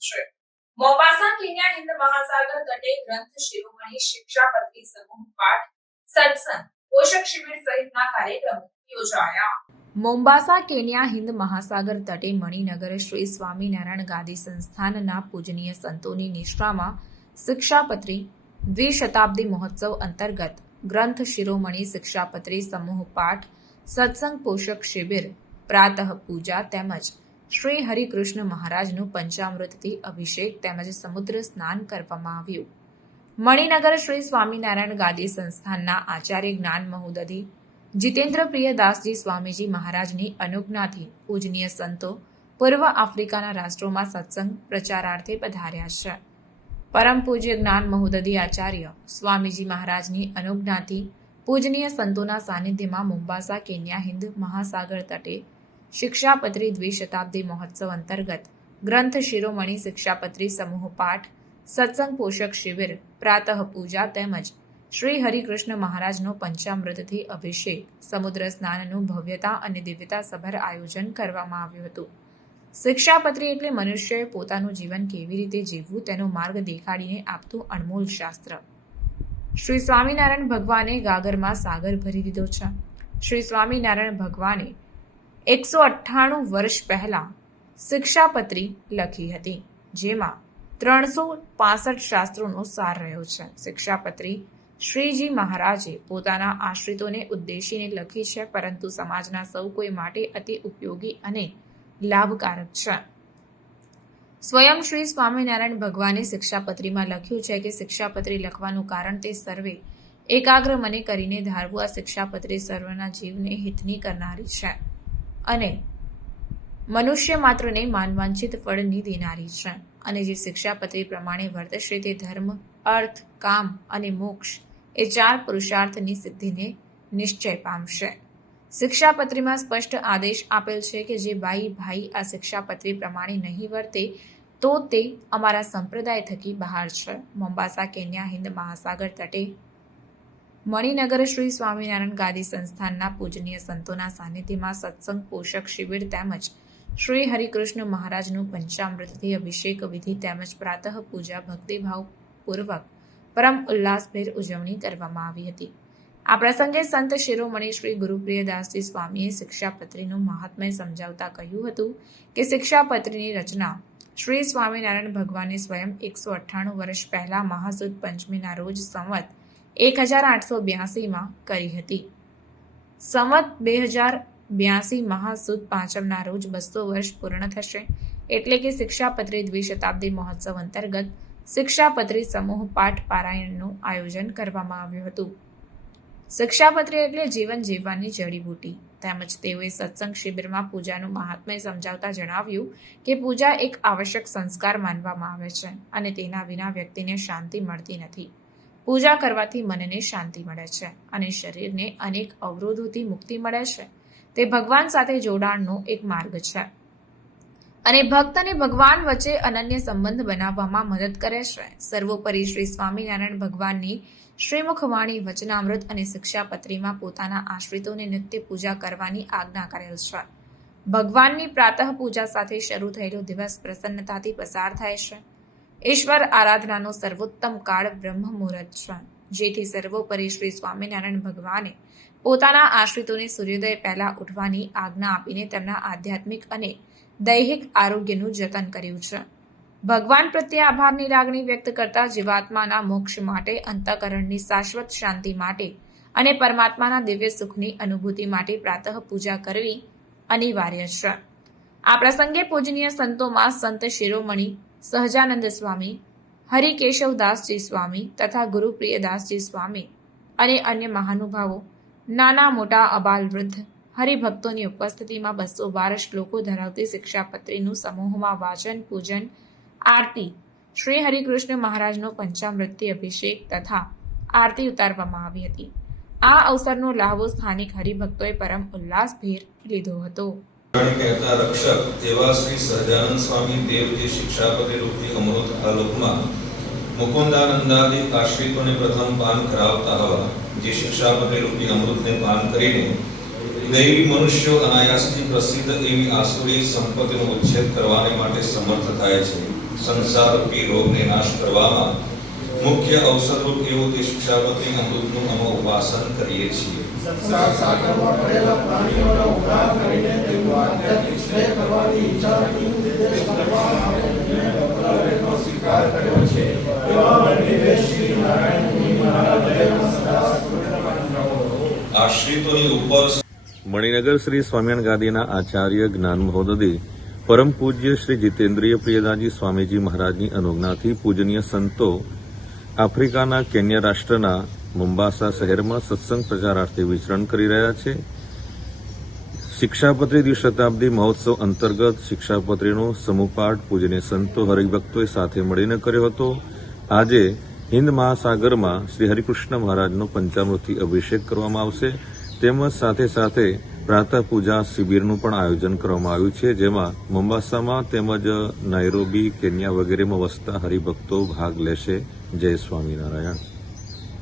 છે. મોમ્બાસા કેન્યા હિન્દ મહાસાગર તટે ગ્રંથ શિરોમણી શિક્ષાપત્રી સમૂહ પાઠ, સત્સંગ, પોષક શિબિર સહિતના કાર્યક્રમો યોજાયા. મોમ્બાસા કેન્યા હિન્દ મહાસાગર તટે મણિનગર શ્રી સ્વામિનારાયણ ગાદી સંસ્થાનના પૂજનીય સંતોની નિષ્ઠામાં શિક્ષાપત્રી દ્વિશતાબ્દી મહોત્સવ અંતર્ગત ગ્રંથ શિરોમણી શિક્ષાપત્રી સમૂહ પાઠ, સત્સંગ પોષક શિબિર, પ્રાતઃ પૂજા તેમજ શ્રી હરિકૃષ્ણ મહારાજનું પંચામૃતથી અભિષેક તેમજ સમુદ્ર સ્નાન કરવામાં આવ્યું. મણિનગર શ્રી સ્વામિનારાયણ ગાદી સંસ્થાનના આચાર્ય જ્ઞાન મહોદધિ જીતેન્દ્ર પ્રિયદાસજી સ્વામીજી મહારાજની અનુજ્ઞાથી પૂજનીય સંતો પૂર્વ આફ્રિકાના રાષ્ટ્રોમાં સત્સંગ પ્રચારાર્થે પધાર્યા છે. પરમ પૂજ્ય જ્ઞાન મહોદધિ આચાર્ય સ્વામીજી મહારાજની અનુજ્ઞાથી પૂજનીય સંતોના સાનિધ્યમાં મુંબાસા, કેન્યા હિન્દ મહાસાગર તટે શિક્ષાપત્રી દ્વિશતાબ્દી મહોત્સવ અંતર્ગત ગ્રંથ શિરોમણી શિક્ષાપત્રી સમૂહ પાઠ, સત્સંગ પોષક શિબિર, પ્રાતઃ પૂજા તેમજ શ્રી હરિકૃષ્ણ મહારાજનો પંચામૃતથી અભિષેક, સમુદ્ર સ્નાનનું ભવ્યતા અને દિવ્યતા સભર આયોજન કરવામાં આવ્યું હતું. શિક્ષાપત્રી એટલે મનુષ્યએ પોતાનું જીવન કેવી રીતે જીવવું તેનો માર્ગ દેખાડીને આપતું અણમોલ શાસ્ત્ર. શ્રી સ્વામિનારાયણ ભગવાને ગાગરમાં સાગર ભરી દીધો છે. શ્રી સ્વામિનારાયણ ભગવાને એકસો અઠ્ઠાણું વર્ષ પહેલાં શિક્ષાપત્રી લખી હતી, જેમાં ત્રણસો પાસઠ શાસ્ત્રોનો સાર રહ્યો છે. શિક્ષાપત્રી શ્રીજી મહારાજે પોતાના આશ્રિતોને ઉદ્દેશીને લખી છે, પરંતુ સમાજના સૌ કોઈ માટે અતિ ઉપયોગી અને લાભકારક છે. સ્વયં શ્રી સ્વામિનારાયણ ભગવાને શિક્ષાપત્રીમાં લખ્યું છે કે શિક્ષાપત્રી લખવાનું કારણ તે સર્વે એકાગ્ર મને કરીને ધારવું, આ શિક્ષાપત્રી સર્વના જીવને હિતની કરનારી છે. અને મનુષ્ય માત્રને માનવાંછિત ફળની દેનારી છે. અને જે શિક્ષાપત્રી પ્રમાણે વર્તશે તે ધર્મ, અર્થ, કામ અને મોક્ષ એ ચાર પુરુષાર્થની સિદ્ધિને નિશ્ચય પામશે. શિક્ષાપત્રીમાં સ્પષ્ટ આદેશ આપેલ છે કે જે ભાઈ ભાઈ આ શિક્ષાપત્રી પ્રમાણે નહીં વર્તે, તો તે અમારા સંપ્રદાય થકી બહાર છે. મોમ્બાસા, કેન્યા, હિન્દ, મહાસાગર તટે મણિનગર શ્રી સ્વામિનારાયણ ગાદી સંસ્થાનના પૂજનીય સંતોના સાનિધ્યમાં સત્સંગ પોષક શિબિર તેમજ શ્રી હરિકૃષ્ણ મહારાજનું પંચામૃતથી અભિષેક વિધિ તેમજ પ્રાતઃ પૂજા ભક્તિભાવ પૂર્વક પરમ ઉલ્લાસભેર ઉજવણી કરવામાં આવી હતી. આ પ્રસંગે સંત શિરોમણી શ્રી ગુરુપ્રિયદાસજી સ્વામીએ શિક્ષાપત્રીનું મહાત્મ્ય સમજાવતા કહ્યું હતું કે શિક્ષાપત્રીની રચના શ્રી સ્વામિનારાયણ ભગવાને સ્વયં એકસો અઠ્ઠાણું વર્ષ પહેલા મહાસુદ પંચમીના રોજ સંવત એક હજાર આઠસો બ્યાસીમાં કરી હતી. સંવત બે હજાર બ્યાસી મહાસુદ પાંચમના રોજ બસો વર્ષ પૂર્ણ થશે એટલે કે શિક્ષાપત્રી દ્વિશતાબ્દી મહોત્સવ અંતર્ગત શિક્ષાપત્રી સમૂહ પાઠ પારાયણનું આયોજન કરવામાં આવ્યું હતું. શિક્ષાપત્રી એટલે જીવન જીવવાની જડીબૂટી. તેમજ તેઓએ સત્સંગ શિબિરમાં પૂજાનું મહાત્મ્ય સમજાવતા જણાવ્યું કે પૂજા એક આવશ્યક સંસ્કાર માનવામાં આવે છે અને તેના વિના વ્યક્તિને શાંતિ મળતી નથી. પૂજા કરવાથી મનને શાંતિ મળે છે અને શરીરને અનેક અવરોધોથી મુક્તિ મળે છે. તે ભગવાન સાથે જોડાણનો એક માર્ગ છે. અને ભક્ત અને ભગવાન વચ્ચે અનન્ય સંબંધ બનાવવામાં મદદ કરે છે. સર્વોપરી શ્રી સ્વામિનારાયણ ભગવાનની શ્રીમુખવાણી, વચનામૃત અને શિક્ષાપત્રીમાં પોતાના આશ્રિતોને નિત્ય પૂજા કરવાની આજ્ઞા કરેલ છે. ભગવાનની પ્રાતઃ પૂજા સાથે શરૂ થયેલો દિવસ પ્રસન્નતાથી પસાર થાય છે. ઈશ્વર આરાધનાનો સર્વોત્તમ કાળ બ્રહ્મ મુહૂર્ત છે. જેથી સર્વોપરી શ્રી સ્વામિનારાયણ ભગવાને પોતાના આશ્રિતોને સૂર્યોદય પહેલા ઉઠવાની આજ્ઞા આપીને તેમના આધ્યાત્મિક અને દૈહિક આરોગ્યનું જતન કર્યું છે. ભગવાન પ્રત્યે આભારની લાગણી વ્યક્ત કરતા જીવાત્માના મોક્ષ માટે, અંતઃકરણની શાશ્વત શાંતિ માટે અને પરમાત્માના દિવ્ય સુખની અનુભૂતિ માટે પ્રાતઃ પૂજા કરવી અનિવાર્ય છે. આ પ્રસંગે પૂજનીય સંતોમાં સંત શિરોમણી સહજાનંદ સ્વામી હરિકેશવદાસજી સ્વામી તથા ગુરુપ્રિયદાસજી સ્વામી અને અન્ય મહાનુભાવો, નાના મોટા અબાલ વૃદ્ધ, હરિભક્તોની ઉપસ્થિતિમાં બસો બાર શ્લોકો ધરાવતી શિક્ષાપત્રીનું સમૂહમાં વાચન, પૂજન, આરતી, શ્રી હરિકૃષ્ણ મહારાજનો પંચામૃત્ય અભિષેક તથા આરતી ઉતારવામાં આવી હતી. આ અવસરનો લાહવો સ્થાનિક હરિભક્તોએ પરમ ઉલ્લાસભેર લીધો હતો. કહેતા રક્ષક એવા શ્રી સહજાનંદ સ્વામી દેવજી શિક્ષાપતિ રૂપી અમૃત આલોકમાં મુકુંદાનંદાદિ આશ્રિતોને પ્રથમ પાન કરાવતા હવા, જે શિક્ષાપતિ રૂપી અમૃતને પાન કરીને દૈવી મનુષ્યો અનાયાસથી પ્રસિદ્ધ એવી આસુરી સંપત્તિનો ઉચ્છેદ કરવાને માટે સમર્થ થાય છે. સંસારરૂપી રોગને નાશ કરવામાં મુખ્ય અવસરરૂપ એવું તે શિક્ષાપતિ અમૃતનું અમે ઉપાસન કરીએ છીએ. સંસાર સાગરમાં પડેલા પ્રાણીઓનો ઉદ્ધાર કરીને તેમનો આધ્યાત્મિક સ્નેહ કરવાની ઈચ્છાથી નિર્દેશ કરવા માટે તેમણે ભક્તોનો સ્વીકાર કર્યો છે. એવા વૈષ્ણવ શ્રી નારાયણ મુનિ મહારાજ હૃદયમાં સદા સ્ફુરતમાન આશ્રિતોની ઉપર મણિનગર શ્રી સ્વામિનારાયણ ગાદીના આચાર્ય જ્ઞાન મહોદધિ પરમ પૂજ્ય શ્રી જીતેન્દ્રિય પ્રિયદાજી સ્વામીજી મહારાજની અનુજ્ઞાથી પૂજનીય સંતો આફ્રિકાના કેન્યા રાષ્ટ્રના મુંબાસા શહેરમાં સત્સંગ પ્રચારાર્થે વિચરણ કરી રહ્યા છે. શિક્ષાપત્રી દ્વિશતાબ્દી મહોત્સવ અંતર્ગત શિક્ષાપત્રીનો સમૂહપાઠ પૂજનીય સંતો હરિભક્તોએ સાથે મળીને કર્યો હતો. આજે હિન્દ મહાસાગરમાં શ્રી હરિકૃષ્ણ મહારાજનો પંચામૃતથી અભિષેક કરવામાં આવશે. તેમજ સાથે સાથે પ્રાતઃ પૂજા શિબિરનું પણ આયોજન કરવામાં આવ્યું છે, જેમાં મોમ્બાસામાં તેમજ નાયરોબી કેન્યા વગેરેમાં વસતા હરિભક્તો ભાગ લેશે. જય સ્વામિનારાયણ.